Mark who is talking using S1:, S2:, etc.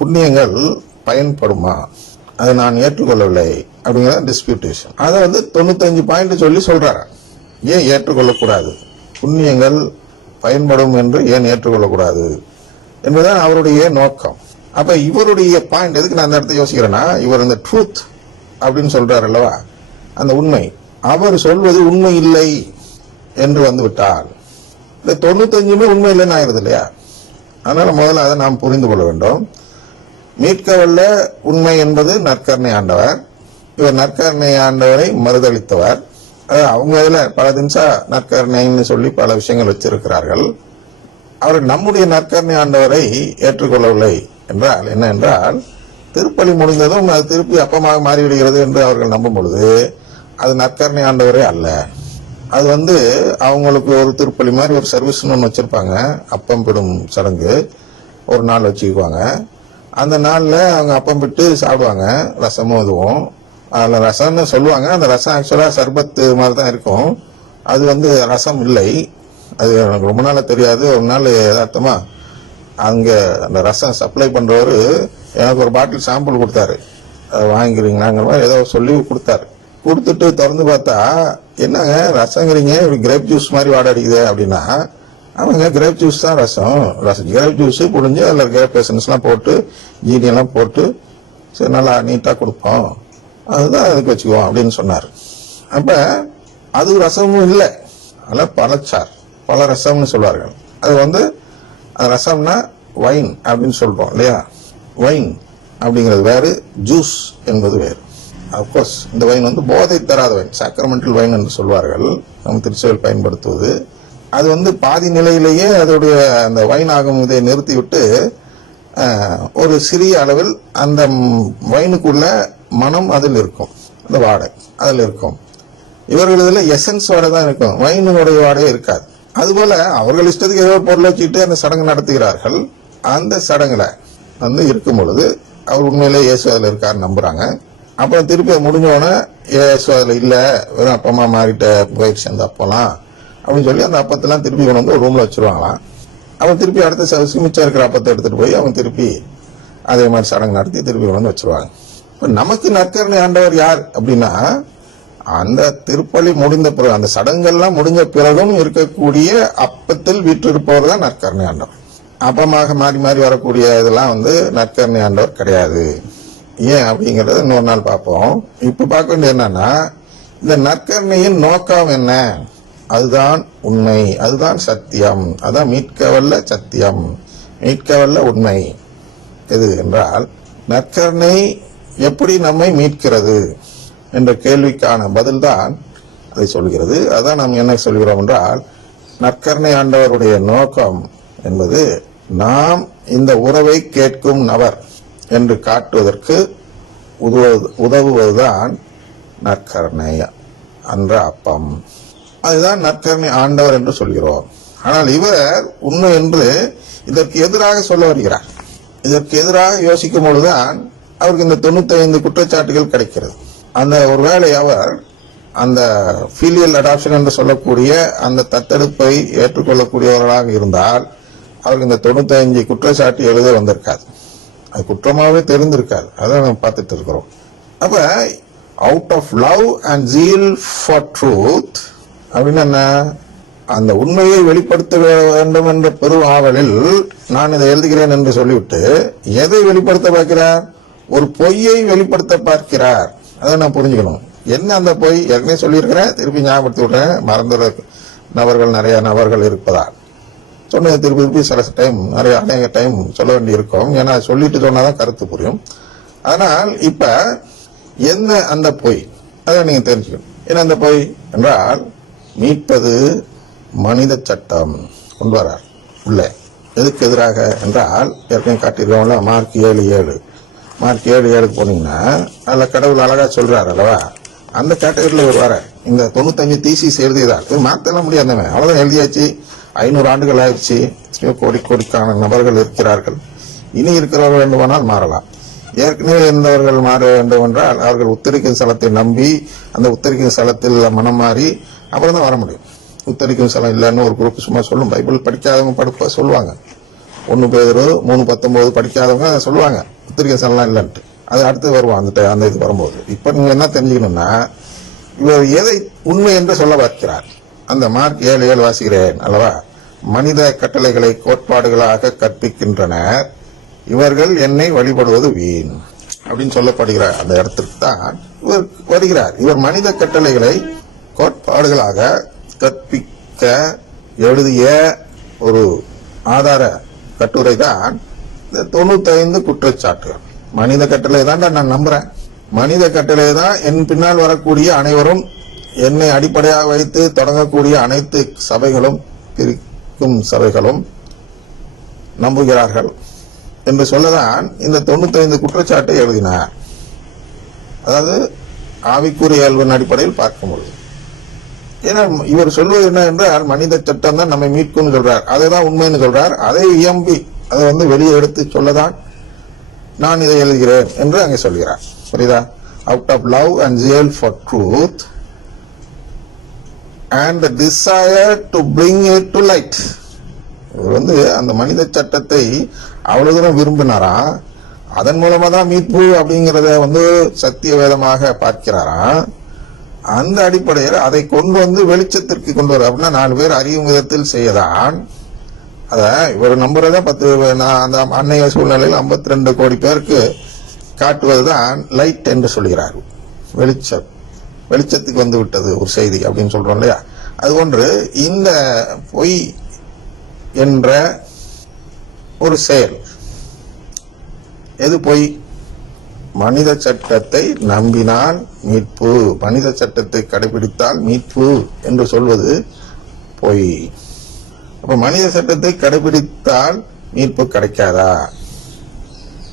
S1: புண்ணியங்கள் பயன்படுமா? அதை நான் ஏற்றுக்கொள்ளவில்லை அப்படிங்கிறத டிஸ்பியூட்டேஷன் அதை வந்து தொண்ணூத்தஞ்சு பாயிண்ட் சொல்லி சொல்றாரு. ஏன் ஏற்றுக்கொள்ளக்கூடாது? புண்ணியங்கள் பயன்படும் என்று ஏன் ஏற்றுக்கொள்ளக்கூடாது? என்பதுதான் அவருடைய நோக்கம். அப்ப இவருடைய பாயிண்ட் எதுக்கு நான் அந்த இடத்த யோசிக்கிறேன்னா இவர் இந்த ட்ரூத் அப்படின்னு சொல்றாரு அல்லவா? அந்த உண்மை. அவர் சொல்வது உண்மை இல்லை என்று வந்து விட்டால் இந்த தொண்ணூத்தஞ்சுமே உண்மை இல்லைன்னு ஆயிருது இல்லையா? அதனால முதல்ல அதை நாம் புரிந்து கொள்ள வேண்டும். மீட்கவல்ல உண்மை என்பது நற்கருணை ஆண்டவர். இவர் நற்கருணை ஆண்டவரை மறுதளித்தவர். அது அவங்க இதில் பல திம்சா நற்கருணைன்னு சொல்லி பல விஷயங்கள் வச்சிருக்கிறார்கள். அவர் நம்முடைய நற்கருணை ஆண்டவரை ஏற்றுக்கொள்ளவில்லை என்றால் என்ன என்றால் திருப்பலி முடிந்ததும் அது திருப்பி அப்பமாக மாறிவிடுகிறது என்று அவர்கள் நம்பும் பொழுது அது நற்கரணை ஆண்டவரே அல்ல. அது வந்து அவங்களுக்கு ஒரு திருப்பலி மாதிரி ஒரு சர்வீஸ்னு ஒன்று வச்சிருப்பாங்க. அப்பம் பிடும் சடங்கு. ஒரு நாள் வச்சுக்குவாங்க. அந்த நாளில் அவங்க அப்பம் விட்டு சாப்பிடுவாங்க. ரசமும் இதுவும் அதில் ரசம்னு சொல்லுவாங்க. அந்த ரசம் ஆக்சுவலாக சர்பத்து மாதிரி தான் இருக்கும். அது வந்து ரசம் இல்லை. அது எனக்கு ரொம்ப நாளாக தெரியாது. ஒரு நாள் யதார்த்தமாக அங்கே அந்த ரசம் சப்ளை பண்ணுறவர் எனக்கு ஒரு பாட்டில் சாம்பிள் கொடுத்தாரு. அதை வாங்கிக்கிறீங்களாங்கிற மாதிரி ஏதோ சொல்லி கொடுத்தாரு. கொடுத்துட்டு திறந்து பார்த்தா என்னங்க ரசங்கிறீங்க கிரேப் ஜூஸ் மாதிரி வாட அடிக்குது அப்படின்னா அவங்க கிரேப் ஜூஸ் தான் ரசம். ரசம் கிரேப் ஜூஸ் புழிஞ்சு அதில் கிரேப் எசன்ஸ்லாம் போட்டு ஜீனி எல்லாம் போட்டு சரி நல்லா நீட்டாக கொடுப்போம். அதுதான் அதுக்கு வச்சுக்குவோம் அப்படின்னு சொன்னார். அப்ப அது ரசமும் இல்லை. அதனால் பழச்சார். பல ரசம்னு சொல்வார்கள். அது வந்து அது ரசம்னா வைன் அப்படின்னு சொல்றோம் இல்லையா? வைன் அப்படிங்கிறது வேறு ஜூஸ் என்பது வேறு. அப்கோர்ஸ் இந்த வைன் வந்து போதை தராத வைன் சாக்ரமெண்டல் வைன் என்று சொல்வார்கள். நம்ம திருச்சியில் பயன்படுத்துவது. அது வந்து பாதி நிலையிலேயே அதோடைய அந்த வைன் ஆகும் இதை நிறுத்திவிட்டு ஒரு சிறிய அளவில் அந்த வைனுக்குள்ள மனம் அதில் இருக்கும். அந்த வாடை அதில் இருக்கும். இவர்கள் இதில் எசன்ஸ் வாடை தான் இருக்கும். வைனுடைய வாடையே இருக்காது. அதுபோல அவர்கள் இஷ்டத்துக்கு ஏதோ பொருளை வச்சுக்கிட்டு அந்த சடங்கு நடத்துகிறார்கள். அந்த சடங்குல வந்து இருக்கும் பொழுது அவர் உண்மையிலே இயேசு அதில் இருக்காருன்னு நம்புறாங்க. அப்புறம் திருப்பி அது இயேசு அதில் இல்லை. வெறும் அப்பமா மாறிட்ட போயிடுச்சு அந்த அப்போலாம். அப்படின்னு சொல்லி அந்த அப்பத்தெல்லாம் திருப்பி கொண்டு வந்து ஒரு ரூம்ல வச்சிருவாங்களாம். அவன் திருப்பி அடுத்த ச- மிச்சம் இருக்கிற அப்பத்தை எடுத்துட்டு போய் அவன் திருப்பி அதே மாதிரி சடங்கு நடத்தி திருப்பி கொண்டு வந்து வச்சிருவாங்க. இப்ப நமக்கு நற்கரணை ஆண்டவர் யார் அப்படின்னா அந்த திருப்பலி முடிந்த பிறகு அந்த சடங்கெல்லாம் முடிஞ்ச பிறகும் இருக்கக்கூடிய அப்பத்தில் வீற்றிருப்பவர் தான் நற்கரணை ஆண்டவர். அப்பமாக மாறி மாறி வரக்கூடிய இதெல்லாம் வந்து நற்கரணை ஆண்டவர் கிடையாது. ஏன் அப்படிங்கறத இன்னொரு நாள் பார்ப்போம். இப்ப பார்க்க வேண்டியது என்னன்னா இந்த நற்கருணையின் நோக்கம் என்ன? அதுதான் உண்மை. அதுதான் சத்தியம். அதான் மீட்கவல்ல சத்தியம். மீட்கவல்ல உண்மை. எது என்றால் நற்கருணை எப்படி நம்மை மீட்கிறது என்ற கேள்விக்கான பதில்தான் அதை சொல்கிறது. அதான் நாம் என்ன சொல்கிறோம் என்றால் நற்கருணை ஆண்டவருடைய நோக்கம் என்பது நாம் இந்த உறவை கேட்கும் நபர் என்று காட்டுவதற்கு உதவுவதுதான் நற்கருணை. அன்ற அப்பம். அதுதான் நற்கருணை ஆண்டவர் என்று சொல்கிறோம். ஆனால் இவர் உண்மை என்று இதற்கு எதிராக சொல்ல வருகிறார். இதற்கு எதிராக யோசிக்கும் பொழுதுதான் அவருக்கு இந்த தொண்ணூத்தி ஐந்து குற்றச்சாட்டுகள் கிடைக்கிறது. அந்த ஒருவேளை அவர் அந்த ஃபீலியல் அடாப்ஷன் என்று சொல்லக்கூடிய அந்த தத்தெடுப்பை ஏற்றுக்கொள்ளக்கூடியவர்களாக இருந்தால் அவருக்கு இந்த தொண்ணூத்தி ஐந்து குற்றச்சாட்டு எழுத வந்திருக்காது. அது குற்றமாகவே தெரிந்திருக்காது. அதான் நம்ம பார்த்துட்டு இருக்கிறோம். அப்ப out of love and zeal for truth அப்படின்னு என்ன அந்த உண்மையை வெளிப்படுத்த வேண்டும் என்ற பெரு ஆவலில் நான் இதை எழுதுகிறேன் என்று சொல்லிவிட்டு எதை வெளிப்படுத்த பார்க்கிறார்? ஒரு பொய்யை வெளிப்படுத்த பார்க்கிறார். அதை நான் புரிஞ்சுக்கணும். என்ன அந்த பொய்? ஏற்கனவே சொல்லியிருக்கிறேன். திருப்பி ஞாபகப்படுத்தி விடுறேன். மறந்துற நபர்கள் நிறைய நபர்கள் இருப்பதால். சொன்னது திருப்பி திருப்பி சில டைம் நிறைய அநேக டைம் சொல்ல வேண்டி இருக்கும் ஏன்னா சொல்லிட்டு சொன்னாதான் கருத்து புரியும். ஆனால் இப்ப என்ன அந்த பொய்? அதை நீங்க தெரிஞ்சுக்கணும். என்ன அந்த பொய்? என்றால் மீட்பது மனித சட்டம். கொண்டு வரார். உள்ளே. எதுக்கு எதிராக என்றால் ஏற்கனவே காட்டியிருக்கோம்ல மார்க் ஏழு ஏழு. மார்க் ஏழு ஏழுக்கு போனீங்கன்னா அதில் கடவுள் அழகாக சொல்கிறார் அல்லவா? அந்த கேட்டகரியில் ஒரு வர இந்த தொண்ணூத்தஞ்சு தீசிஸ் எழுதியதால். இது மாற்றலாம் முடியாதவன். அவ்வளோதான் எழுதியாச்சு. ஐநூறு ஆண்டுகள் ஆயிடுச்சு. எத்தனையோ கோடி கோடிக்கான நபர்கள் இருக்கிறார்கள். இனி இருக்கிறவர்கள் வேண்டுமானால் மாறலாம். ஏற்கனவே இருந்தவர்கள் மாற வேண்டும் என்றால் அவர்கள் உத்தரிக்கும் ஸ்தலத்தை நம்பி அந்த உத்தரிக்கும் ஸ்தலத்தில் மனம் மாறி அப்புறம் தான் வர முடியும். உத்தரிக்கும் ஸ்தலம் இல்லைன்னு ஒரு குரூப் சும்மா சொல்லும். பைபிள் படிக்காதவங்க படுப்ப சொல்லுவாங்க. ஒன்று பேர் மூணு பத்தொம்போது படிக்காதவங்க அதை சொல்லுவாங்க. உத்திரிகேசன்லாம் இல்லைன்ட்டு. அது அடுத்து வருவோம் அந்த அந்த இது வரும்போது. இப்போ நீங்கள் என்ன தெரிஞ்சுக்கணும்னா இவர் எதை உண்மை என்று சொல்ல பார்க்கிறார்? அந்த மார்க் ஏழு ஏழு வாசிக்கிறேன் அல்லவா? மனித கட்டளைகளை கோட்பாடுகளாக கற்பிக்கின்றனர். இவர்கள் என்னை வழிபடுவது வீண் அப்படின்னு சொல்லப்படுகிறார் அந்த இடத்துக்கு தான் இவர் வருகிறார். இவர் மனித கட்டளைகளை கோட்பாடுகளாக கற்பிக்க எழுதிய ஒரு ஆதார கட்டுரை தான் இந்த தொண்ணூத்தைந்து குற்றச்சாட்டுகள். மனித கட்டளை தான் நான் நம்புறேன். மனித கட்டளை தான் என் பின்னால் வரக்கூடிய அனைவரும் என்னை அடிப்படையாக வைத்து தொடங்கக்கூடிய அனைத்து சபைகளும் பிரிக்கும் சபைகளும் நம்புகிறார்கள். என்று சொல்லதான் இந்த தொண்ணூத்தைந்து குற்றச்சாட்டை எழுதினார். அதாவது ஆவிக்குரிய இயல்பின் அடிப்படையில் பார்க்க முடியும் ஏன்னா இவர் சொல்வது என்ன என்றால் மனித சட்டம் தான் நம்மை மீட்கும்னு சொல்றார். அதுதான் உண்மைன்னு சொல்றார். அதை இயம்பி அதை வந்து வெளியே எடுத்து சொல்லதான் நான் இதை எழுதுகிறேன் என்று அங்கே சொல்கிறார். புரியுதா? Out of love and zeal for truth and the desire to bring it to light இவர் வந்து அந்த மனித சட்டத்தை அவ்வளவு தூரம் விரும்பினாராம் அதன் மூலமா தான் மீட்பு அப்படிங்கிறத வந்து சத்திய வேதமாக பார்க்கிறாராம் அந்த அடிப்படையில் அதை கொண்டு வந்து வெளிச்சத்திற்கு கொண்டு வர அப்படின்னா நாலு பேர் அறியும் விதத்தில் செய்யதான். அத இவர் நம்புறத பத்து நான் அந்த அன்னைய சூழ்நிலையில் 52 ரெண்டு கோடி பேருக்கு காட்டுவதுதான் லைட் என்று சொல்கிறார். வெளிச்சம். வெளிச்சத்துக்கு வந்து விட்டது ஒரு செய்தி அப்படின்னு சொல்றோம் இல்லையா? அது ஒன்று இந்த பொய் என்ற ஒரு செயல். எது பொய்? மனித சட்டத்தை நம்பினால் மீட்பு. மனித சட்டத்தை கடைபிடித்தால் மீட்பு என்று சொல்வது பொய். அப்ப மனித சட்டத்தை கடைபிடித்தால் மீட்பு கிடைக்காதா?